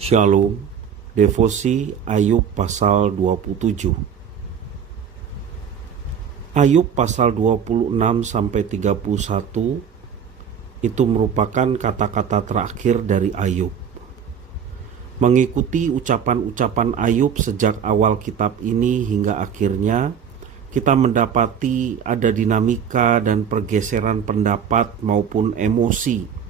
Shalom, Devosi Ayub pasal 27. Ayub pasal 26-31 itu merupakan kata-kata terakhir dari Ayub. Mengikuti ucapan-ucapan Ayub sejak awal kitab ini hingga akhirnya, kita mendapati ada dinamika dan pergeseran pendapat maupun emosi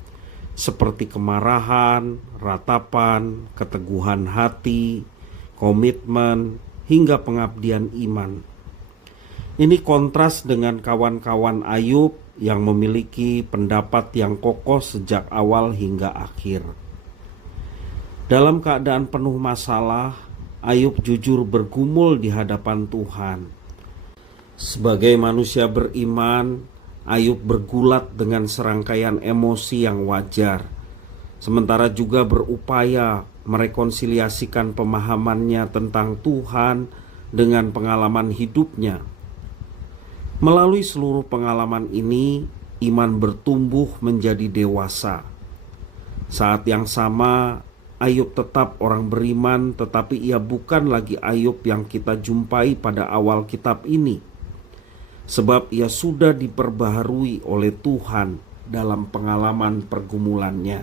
seperti kemarahan, ratapan, keteguhan hati, komitmen, hingga pengabdian iman. Ini kontras dengan kawan-kawan Ayub yang memiliki pendapat yang kokoh sejak awal hingga akhir. Dalam keadaan penuh masalah, Ayub jujur bergumul di hadapan Tuhan. Sebagai manusia beriman, Ayub bergulat dengan serangkaian emosi yang wajar, sementara juga berupaya merekonsiliasikan pemahamannya tentang Tuhan dengan pengalaman hidupnya. Melalui seluruh pengalaman ini, iman bertumbuh menjadi dewasa. Saat yang sama, Ayub tetap orang beriman, tetapi ia bukan lagi Ayub yang kita jumpai pada awal kitab ini. Sebab ia sudah diperbaharui oleh Tuhan dalam pengalaman pergumulannya.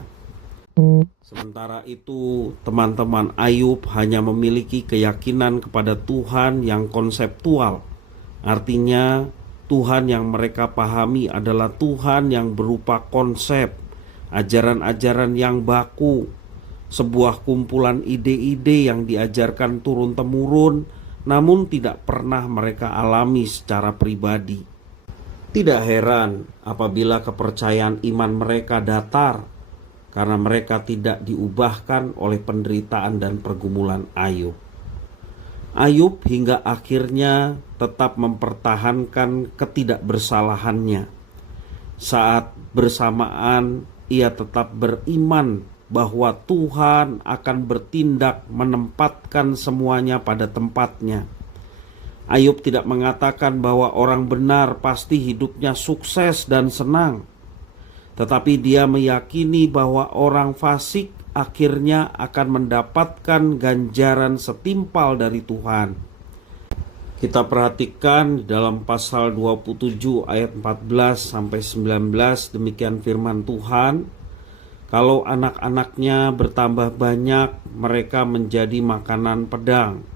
Sementara itu, teman-teman Ayub hanya memiliki keyakinan kepada Tuhan yang konseptual. Artinya, Tuhan yang mereka pahami adalah Tuhan yang berupa konsep, ajaran-ajaran yang baku, sebuah kumpulan ide-ide yang diajarkan turun-temurun, namun tidak pernah mereka alami secara pribadi. Tidak heran apabila kepercayaan iman mereka datar, karena mereka tidak diubahkan oleh penderitaan dan pergumulan Ayub. Ayub hingga akhirnya tetap mempertahankan ketidakbersalahannya. Saat bersamaan ia tetap beriman bahwa Tuhan akan bertindak menempatkan semuanya pada tempatnya. Ayub tidak mengatakan bahwa orang benar pasti hidupnya sukses dan senang, tetapi dia meyakini bahwa orang fasik akhirnya akan mendapatkan ganjaran setimpal dari Tuhan. Kita perhatikan dalam pasal 27 ayat 14-19, demikian firman Tuhan. Kalau anak-anaknya bertambah banyak, mereka menjadi makanan pedang,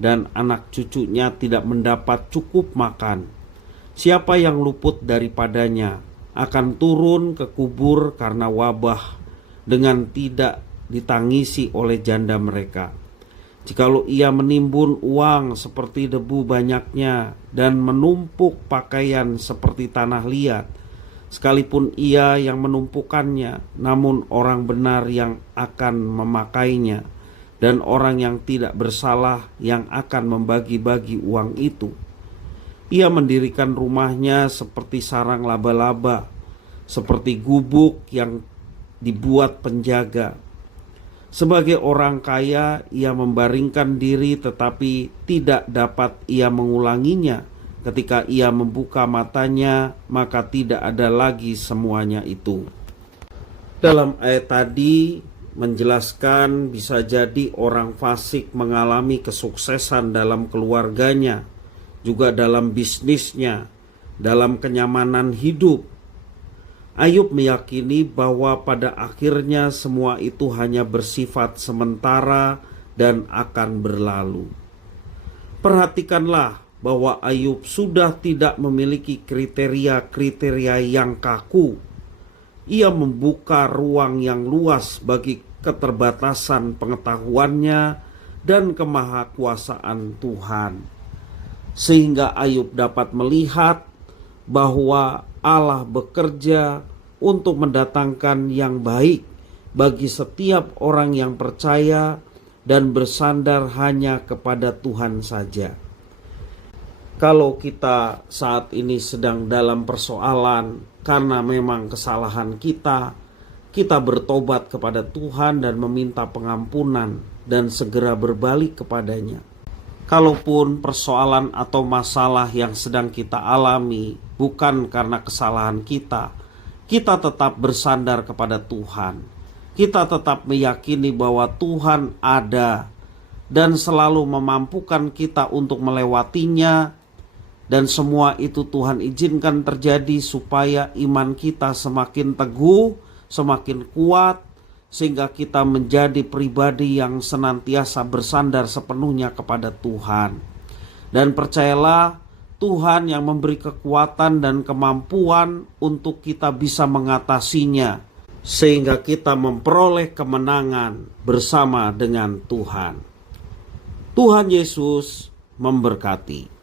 dan anak cucunya tidak mendapat cukup makan. Siapa yang luput daripadanya akan turun ke kubur karena wabah, dengan tidak ditangisi oleh janda mereka. Jikalau ia menimbun uang seperti debu banyaknya, dan menumpuk pakaian seperti tanah liat, sekalipun ia yang menumpukannya, namun orang benar yang akan memakainya, dan orang yang tidak bersalah yang akan membagi-bagi uang itu. Ia mendirikan rumahnya seperti sarang laba-laba, seperti gubuk yang dibuat penjaga. Sebagai orang kaya, ia membaringkan diri, tetapi tidak dapat ia mengulanginya. Ketika ia membuka matanya, maka tidak ada lagi semuanya itu. Dalam ayat tadi menjelaskan bisa jadi orang fasik mengalami kesuksesan dalam keluarganya, juga dalam bisnisnya, dalam kenyamanan hidup. Ayub meyakini bahwa pada akhirnya semua itu hanya bersifat sementara dan akan berlalu. Perhatikanlah bahwa Ayub sudah tidak memiliki kriteria-kriteria yang kaku. Ia membuka ruang yang luas bagi keterbatasan pengetahuannya dan kemahakuasaan Tuhan, sehingga Ayub dapat melihat bahwa Allah bekerja untuk mendatangkan yang baik bagi setiap orang yang percaya dan bersandar hanya kepada Tuhan saja. Kalau kita saat ini sedang dalam persoalan karena memang kesalahan kita bertobat kepada Tuhan dan meminta pengampunan dan segera berbalik kepadanya. Kalaupun persoalan atau masalah yang sedang kita alami bukan karena kesalahan kita tetap bersandar kepada Tuhan. kita tetap meyakini bahwa Tuhan ada dan selalu memampukan kita untuk melewatinya. Dan semua itu Tuhan izinkan terjadi supaya iman kita semakin teguh, semakin kuat, sehingga kita menjadi pribadi yang senantiasa bersandar sepenuhnya kepada Tuhan. Dan percayalah, Tuhan yang memberi kekuatan dan kemampuan untuk kita bisa mengatasinya, sehingga kita memperoleh kemenangan bersama dengan Tuhan. Tuhan Yesus memberkati.